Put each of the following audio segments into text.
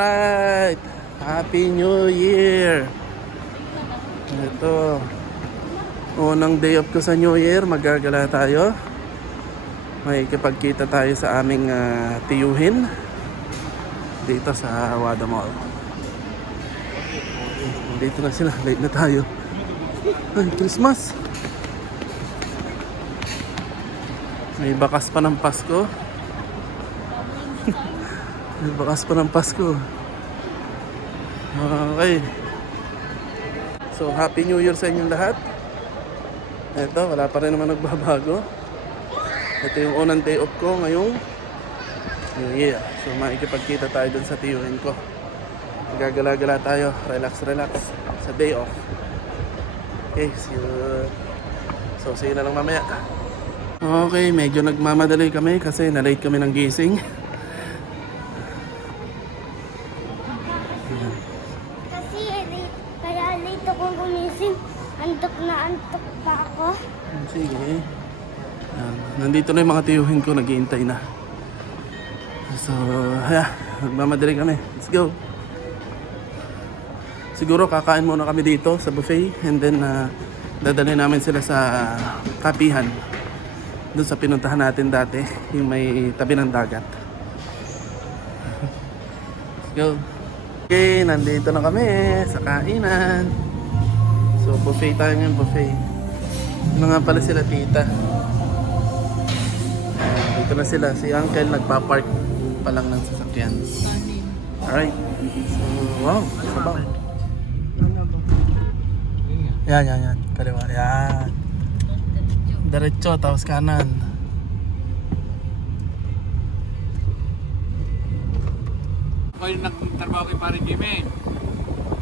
Alright! Happy New Year! Ito. Unang day off ko sa New Year. Magagala tayo. May kipagkita tayo sa aming tiyuhin. Dito sa Wada Mall. Dito na sila. Late na tayo. Ay, Christmas! May bakas pa ng Pasko. May bakas pa ng Pasko. Okay. So, Happy New Year sa inyong lahat. Ito, wala pa rin naman nagbabago. Ito yung unang day off ko ngayong New Year. So, makikipagkita tayo dun sa tiyuhin ko. Gagala-gala tayo. Relax, relax. Sa day off. Okay, see you. So, see you na lang mamaya. Okay, medyo nagmamadali kami kasi na-late kami ng gising. Kasi kaya late ako gumising. Antok na antok pa ako. Sige. Nandito na yung mga tiyuhin ko, naghihintay na. So, nagmamadali kami. Let's go. Siguro kakain muna kami dito sa buffet and then dadalhin namin sila sa kapihan. Doon sa pinuntahan natin dati, yung may tabi ng dagat. Let's go. Okay, nandito na kami sa kainan. So, buffet tayo ngayon, buffet. Ano nga pala sila, tita? Dito na sila. Si uncle nagpa-park pa lang ng sasakyan. Alright. So, wow. Sabaw. Yan. Kaliwa. Yan. Diretso, tapos kanan. Ako yung nagtrabaho kay Paring Jimmy.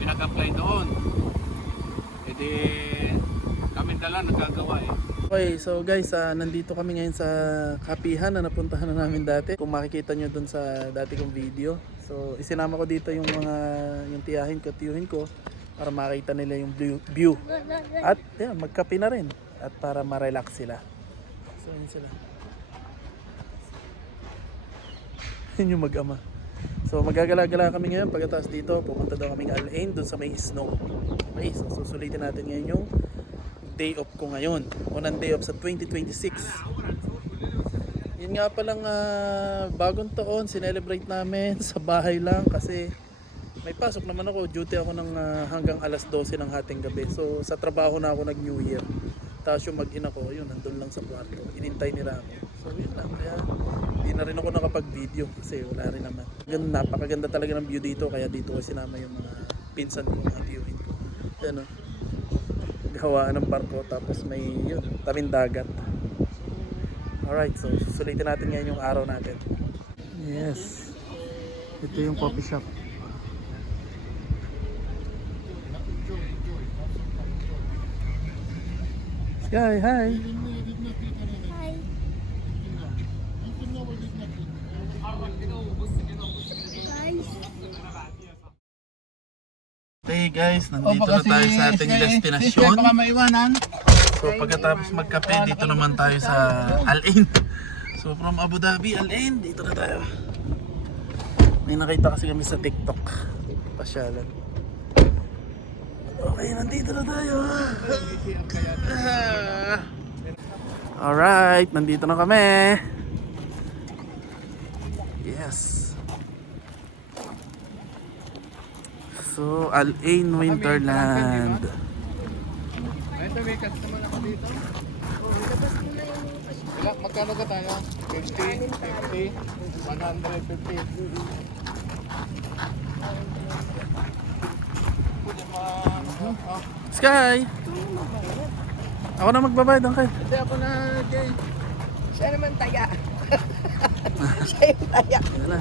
Pinag-apply doon. E di, kami dala nagkagawa eh. Okay, so guys, nandito kami ngayon sa kapihan na napuntahan na namin dati. Kung makikita nyo dun sa dati kong video. So, isinama ko dito yung tiyuhin ko para makita nila yung view. At magkape na rin. At para ma-relax sila. So, yun sila. Yun yung mag-ama. So, magagala-gala kami ngayon. Pagkatapos dito, pupunta daw kaming Al-Ain doon sa may snow. Okay, so susulitin natin ngayon yung day off ko ngayon. Unang day off sa 2026. Yun nga palang bagong taon, sinelebrate namin sa bahay lang kasi may pasok naman ako. Duty ako ng hanggang alas 12 ng hating gabi. So, sa trabaho na ako nag-New Year. Tapos yung mag-ina ko, yun, nandun lang sa kwarto. Inintay nila ako. So, yun lang. Kaya, hindi na rin ako nakapag-video kasi wala rin naman. Napakaganda talaga ng view dito. Kaya dito ko sinama yung mga pinsan ko, mga viewing ko. Yan o. Gawaan ng barko. Tapos may, yun, tabing dagat. Alright, so susulitin natin ngayon yung araw natin. Yes. Ito yung coffee shop. Sky, hi! Hi. Guys. Okay guys, nandito na tayo sa ating destinasyon. Baka maiwanan. So pagkatapos magkape, dito naman tayo sa Al-Ain. So from Abu Dhabi, Al-Ain, dito na tayo. May nakita kasi kami sa TikTok. Pasyalan. Okay, nandito na tayo. Alright, nandito na kami. Yes. So, Al-Ain Winterland. Ito may customer ako dito. Magkano ka tayo? 50, 50, 150. Sky! Ako na magbabayad, Uncle. Hindi ako na, Jay. Siya naman taya. Siya yung taya. Yan na.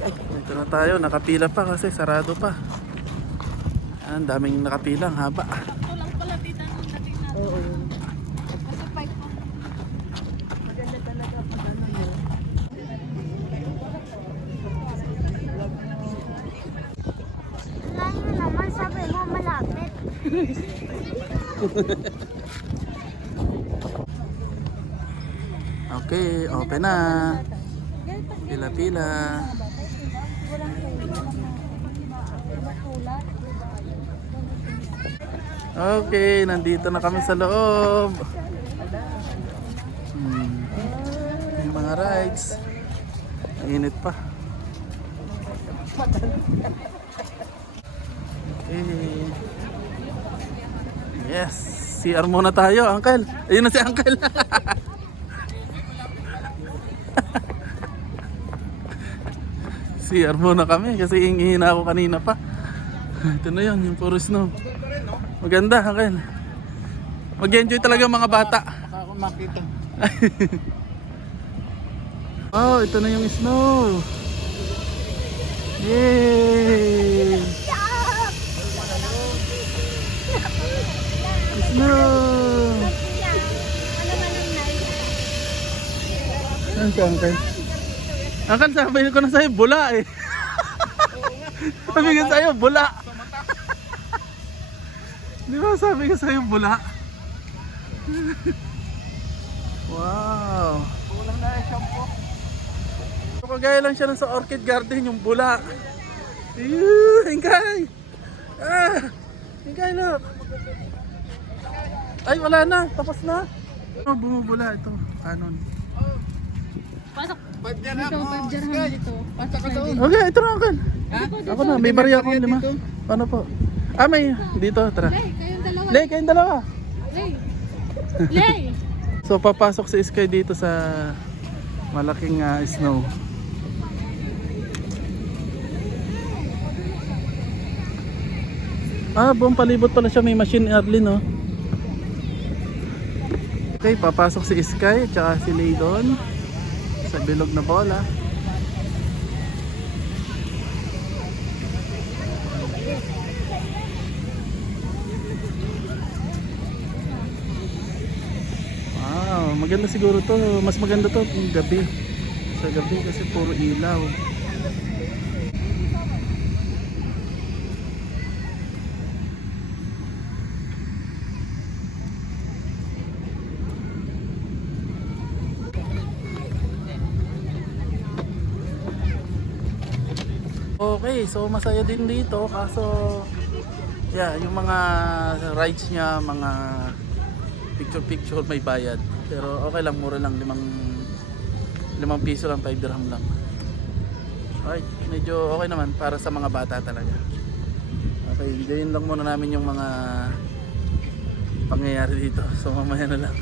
Dito na tayo, nakapila pa kasi sarado pa. Ang daming nakapila, ang haba. Ito lang pala tita nung dating natin. Oo. Kasi 5 po. Maganda talaga pag ano yun. Layo naman, sabi mo malapit. Okay, open na. Pila-pila. Okay, nandito na kami sa loob. Yung mga rides. Ang init pa. Okay. Yes. CR muna tayo, Uncle. Ayun na si Uncle. CR muna kami kasi hingihina ako kanina pa. Ito na yun, yung puro snow. Maganda, Uncle. Mag-enjoy talaga ang mga bata. Baka ako makita. Oh, ito na yung snow. Yay! Snow! Saan si Uncle? Uncle, sabi ko na sa'yo, bula eh. Sabi ko sa'yo, bula. Di ba sabi ko sa'yo, bula? Wow! Kulang na yung shampoo. Kagaya lang siya nun sa Orchid Garden, yung bula. Hingkay! Hingkay, look! Ay, wala na. Tapos na. Oh, bumubula ito. Canon. Ba't yan ako? Sky, pasok ka doon. Okay, ito na, Uncle. Ha? Ako na, may barya akong 5. Paano po? May dito, tara. Lay, kayong dalawa. Lay! So, papasok si Sky dito sa malaking snow. Buong palibot pala siya, may machine early, no? Okay, papasok si Sky at saka si Lay doon sa bilog na bola. Wow, maganda siguro to. Mas maganda to kung gabi. Sa gabi kasi puro ilaw. Okay, so masaya din dito kaso yung mga rides niya, mga picture may bayad. Pero okay lang, mura lang, 5 piso lang, 5 dirham lang. Alright, medyo okay naman para sa mga bata talaga. Okay, enjoyin lang muna namin yung mga pangyayari dito. So mamaya na lang.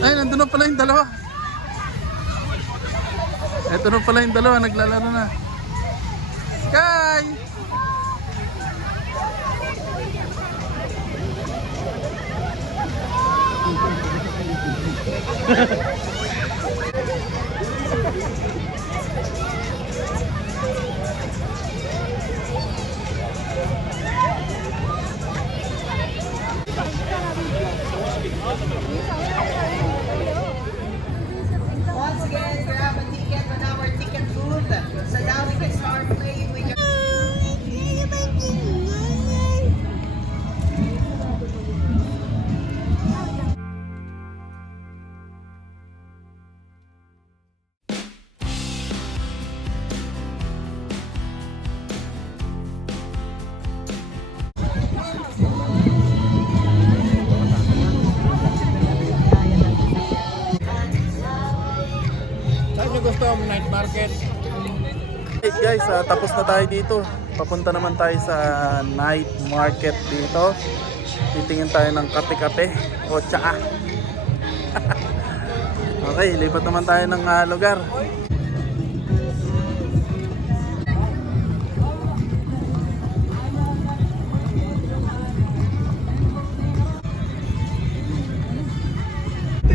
Ay, nandun na pala yung dalawa. Ito na pala yung dalawa, naglalaro na. Sky! Once again, grab a ticket on our ticket booth. So now we can start playing with your... market. Hey guys, tapos na tayo dito. Papunta naman tayo sa night market dito. Titingin tayo ng kape-kape o tsaa. Okay, lipat naman tayo ng lugar.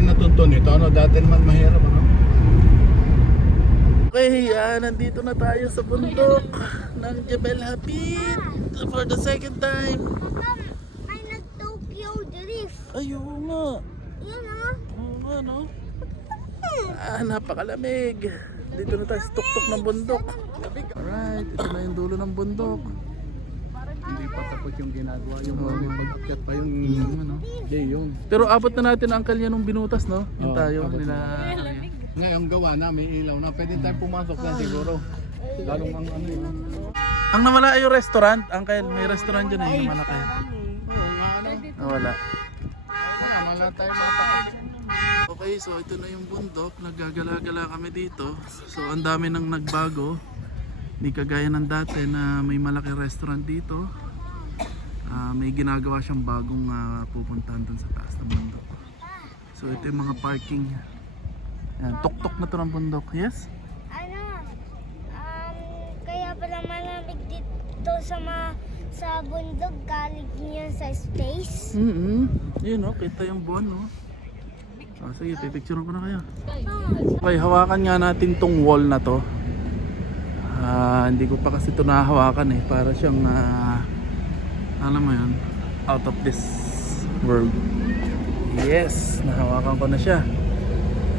Natuntun ito, ano, dati naman mahirap, ano? Okay, nandito na tayo sa bundok ng Jebel Habib for the second time. Ma'am, may nag-Tokyo drift. Ayun nga. Yun ah. Oo nga, no? Napakalamig. Dito na tayo sa tuktok ng bundok. Alright, ito na yung dulo ng bundok. Hindi pa tapos yung ginagawa, yung mag-akyat pa yung, ano, yung. Pero abot na natin ang kalya nung binutas, no? Yung Oo, tayo, abot nila. Ngayon gawa na, may ilaw na. Pwede tayo pumasok na siguro. Lalong ang ano yun. Ang nawala ay yung restaurant. Uncle, may restaurant dyan eh, yung malaki. Oo nga, ano. Nawala. Wala tayo mapakapit. Okay, so ito na yung bundok. Naggagala-gala kami dito. So ang dami nang nagbago. Hindi kagaya ng dati na may malaking restaurant dito. May ginagawa siyang bagong pupuntahan dun sa taas ng bundok. So ito yung mga parking. Yan, tuktok na to ng bundok. Yes? Ano? Kaya pala malamig dito sa bundok galing niya sa space. Yun no, kita yung buwan no. Sige, pipicture ko na kayo. Okay, hawakan nga natin tong wall na to. Hindi ko pa kasi ito nahawakan eh. Para siyang alam mo yun, out of this world. Yes, nahawakan ko na siya.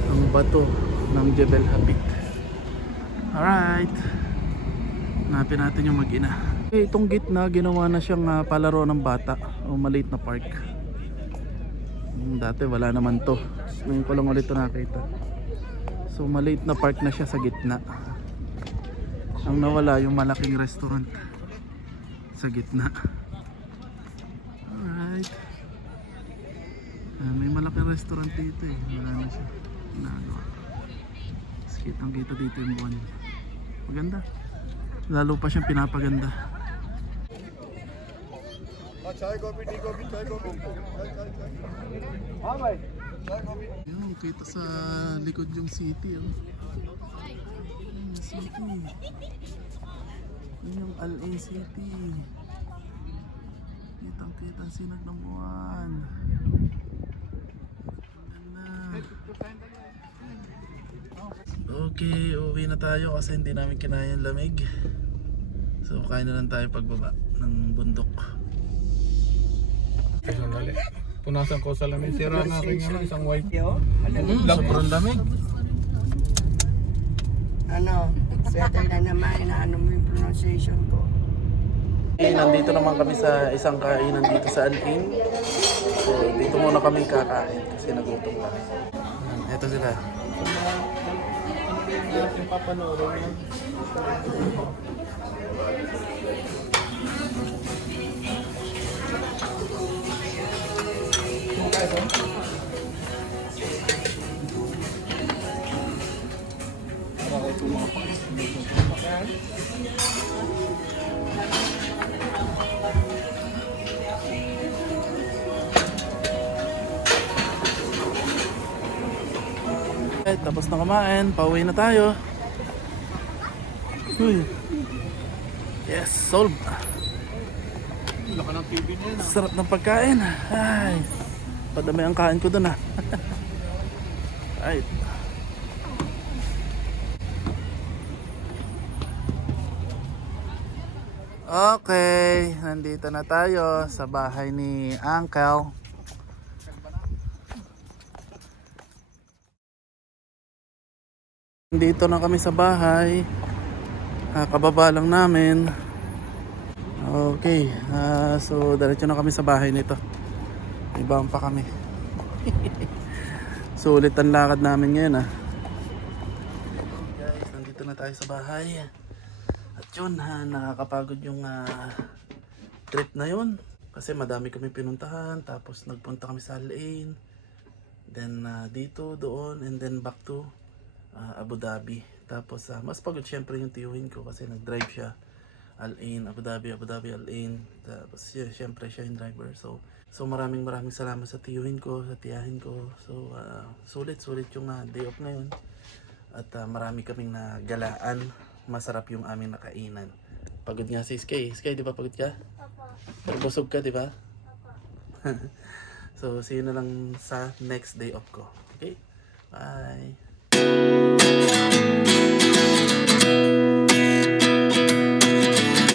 Ang bato ng Jebel Habib. Alright, hanapin natin yung mag-ina. Okay, itong gitna ginawa na siyang palaro ng bata o maliit na park. Dati wala naman to. Ngayon ko lang ulit ito nakita. So maliit na park na siya sa gitna. Ang nawala yung malaking restaurant sa gitna. Alright. May malaking restaurant dito eh. Wala na siya. Ginagawa. Mas kitang kita dito yung buwan. Maganda. Lalo pa siyang pinapaganda. Yun, kita sa likod yung city. Oh. Yung city. Yun yung Al-Ain City. Kitang kita ang sinag ng buwan. Okay, uwi na tayo kasi hindi namin kinaya yung lamig. So kain na lang tayo pagbaba ng bundok. Sandali. Punasan ko sa lamin. Sira ang aking ano, isang white. Sobrang lamig. Ano, better na naman, inaano mo yung pronunciation ko. Nandito naman kami sa isang kainan dito sa Al-Ain. So dito muna kami kakain kasi nagutom kami. Ito sila. Yung papanoorin. Okay, tapos na kumain, pauwi na tayo. Uy. Yes, solved. Laka ng TV na yun. Sarap ng pagkain. Ay, padami ang kain ko dun ah. Right. Okay, nandito na tayo sa bahay ni Uncle. Nandito na kami sa bahay. Kababa lang namin. Okay, so diretso na kami sa bahay nito. Ibang pa kami. Sulit ang lakad namin ngayon Guys, nandito na tayo sa bahay. At yun, nakakapagod yung trip na yun. Kasi madami kami pinuntahan. Tapos nagpunta kami sa Al-Ain. Then dito, doon, and then back to Abu Dhabi. Tapos mas pagod syempre yung tiyuhin ko kasi nag-drive siya. Al-Ain, Abu Dhabi, Al-Ain. Tapos syempre siya yung driver. So maraming salamat sa tiyuhin ko, sa tiyahin ko. So sulit yung day off ngayon. At marami kaming nagalaan. Masarap yung aming nakainan. Pagod nga si Sky. Sky, di ba pagod ka? Opo. Pero busog ka, di ba? Opo. So see you na lang sa next day off ko. Okay? Bye!